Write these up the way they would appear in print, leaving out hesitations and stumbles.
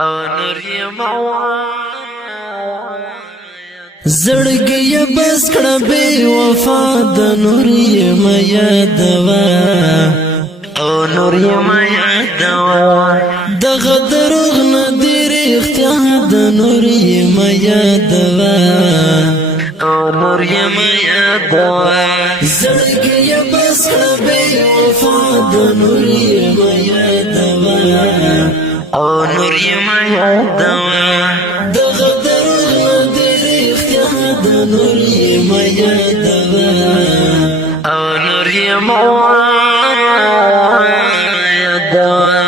او نور یې زړګي بس کړه بے وفا د نور یې میا دوا او نور یې میا دوا دغه دروغ نه دی رښتیا د نور یې میا دوا او نور یې میا دوا زړګي بس کړه بے وفا د نور یې میا دوا او نور یې میا دوا دغه دروغ نه دی رښتیا د نور یې میا دوا او نور یې میا دوا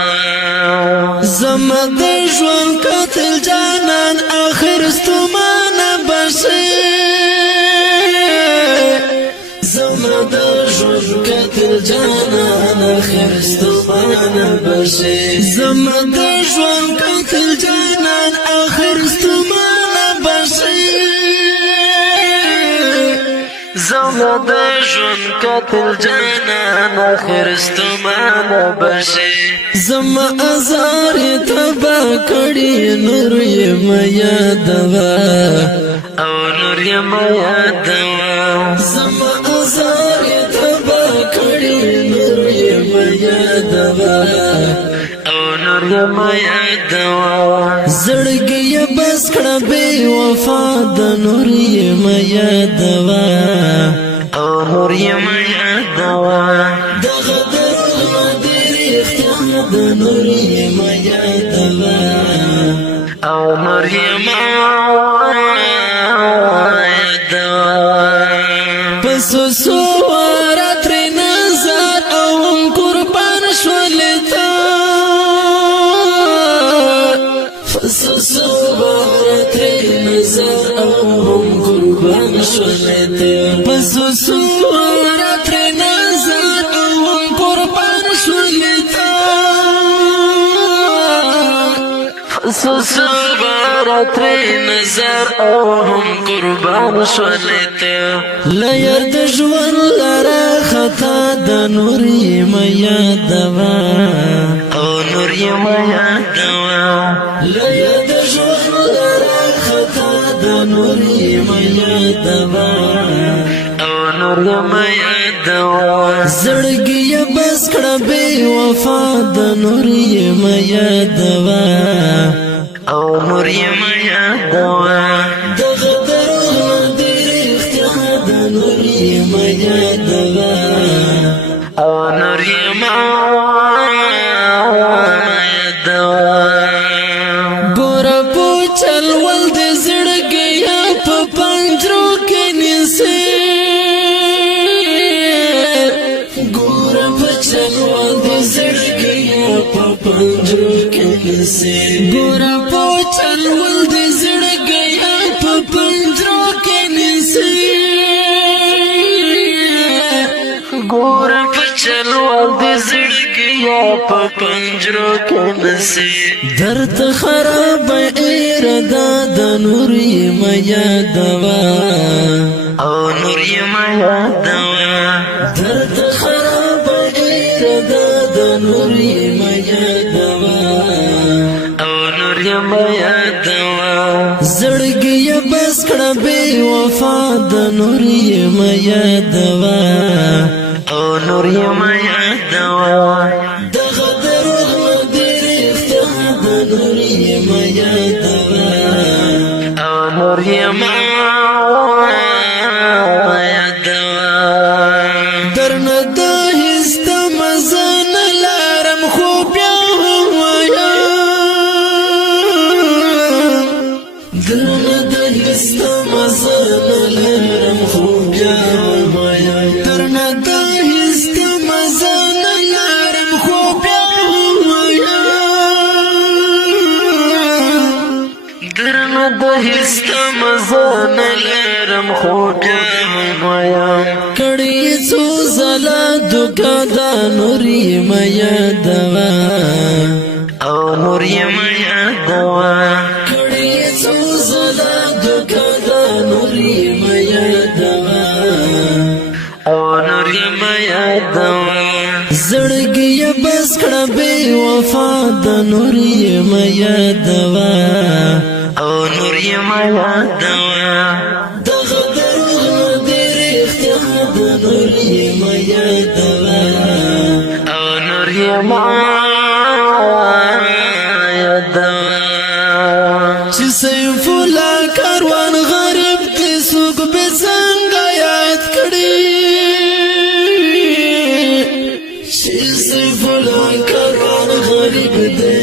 زما د ژوند قاتل جانان اخر ستومانه بشي زما د ژوند قاتل جانان اخر ستومانه بشي زما د ژوند قاتل جانان اخر ستومانه بشي زما د ژوند قاتل جانان اخر ستومانه بشي زما ازار تبا کړي نور یې میا دوا او نور یې میا دوا زما ازار تبا کړي نور یې میا دوا او نور یې میا دوا زړګي بس کړه بے وفا د نور یې میا دوا او نور یې میا دوا دغه دروغ نه دی رښتیا د نور یې میا دوا او نور یې میا دوا پس سوار تر نظر او قربان شولتا پس سوار تر نظر او قربان شولتا پس سوار تر نظر او قربان شولتا صبر تر نظر او هم قربان شولته لیر د ژوند لره خطا د نور یې میا دوا او نور یې میا دوا لیر د ژوند لره خطا د نور یې میا دوا او نور یې میا دوا زړګي بس کړه بے وفا د نور یې میا دوا او نور یې میا دوا دغه دروغ نه دی رښتیا د نور یې میا دوا او نور یې میا دوا ګوره پوچل ول د زړګي په پنجرو کې نیسي ګوره پوچل ول د زړګي په پنجرو کې نیسي ګوره پوچل ول د زړګي په پنجرو کې نیسي ګور په چلوال د زړګي په پنجرو کې نسی درد خراب اراده د نور یې میا دوا او نور یې میا دوا درد خراب اراده د نور یې میا دوا او نور یې میا دوا زړګي بس کړه بے وفا د نور یې میا دوا او نور یې میا دوا دغه دروغ نه دی رښتیا د نور یې میا دوا او نور یې میا دوا درنه د هیڅ د مزه نه لرم خو بیا هم وایم درنه د هیڅ د مزه نه لرم خو بیا هم وایم درنه د هیڅ د مزه نه لرم خو بیا هم وایم درنه د هیڅ مزه نه لرم خو بیا هم وایم کړي څو زله دوکه د نور یې میا دوا او نور یې میا دوا کړي څو زله دوکه د نور یې میا دوا او نور یې میا دوا زړګي بس کړه بے وفا د نور یم یادوا او نور یم یادوا دغه دروغ نه دی رښتیا د نور یم یادوا او نور یم یادوا چې سیف الله کاروان غریب دې څوک به څنګه یاد کړي چې سیف الله کاروان غریب دې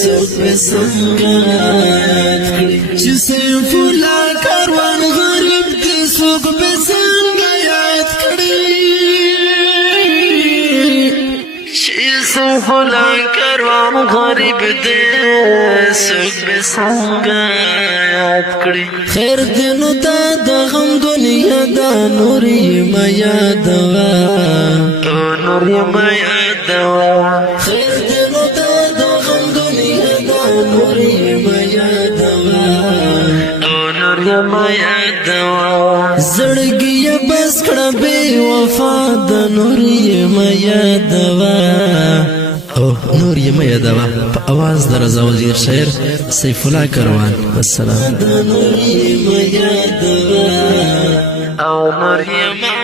څوک به څنګه یاد کړي چې سیف الله کاروان غریب دې څوک به څنګه یاد کړي سیف الله کاروان غریب دې څوک به څنګه یاد کړي خیر دې نو دا د غم دنیا دا نور یم یادوا او نور یم یادوا خیر دې نو دا د غم دنیا دا نور یم یادوا او نور یم یادوا زړګي بس کړه بے وفا د نور یم یادوا او نور یم یادوا په आवाज د رضا وزیر شاعر سیف الله کاروان والسلام او نور یم